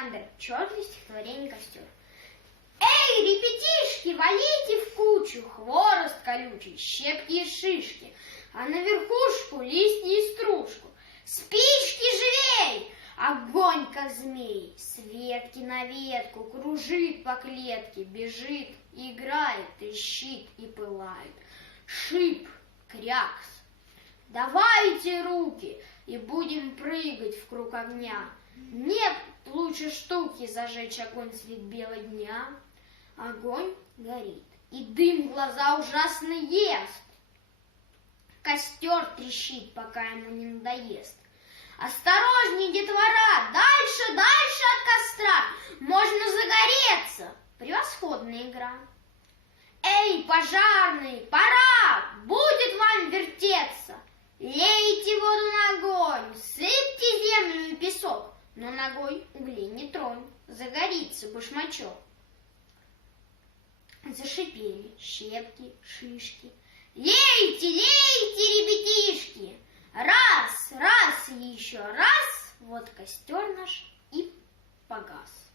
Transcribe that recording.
Александр Черный, стихотворение «Костер». Эй, ребятишки, валите в кучу хворост колючий, щепки и шишки, а на верхушку листья и стружку. Спички живей! Огонь, как змей, с ветки на ветку кружит по клетке, бежит, играет, трещит и пылает. Шип, крякс. Давайте руки и будем прыгать в круг огня. Нет лучше штуки зажечь огонь средь бела дня. Огонь горит, и дым в глаза ужасно ест. Костер трещит, пока ему не надоест. Осторожней, детвора, дальше, дальше от костра, можно загореться. Превосходная игра. Эй, пожарные, пора, будет вам вертеться. Лейте воду на огонь, сыпьте землю и песок, но ногой углей не тронь, загорится башмачок. Зашипели щепки, шишки. Лейте, лейте, ребятишки! Раз, раз и еще раз, вот костер наш и погас.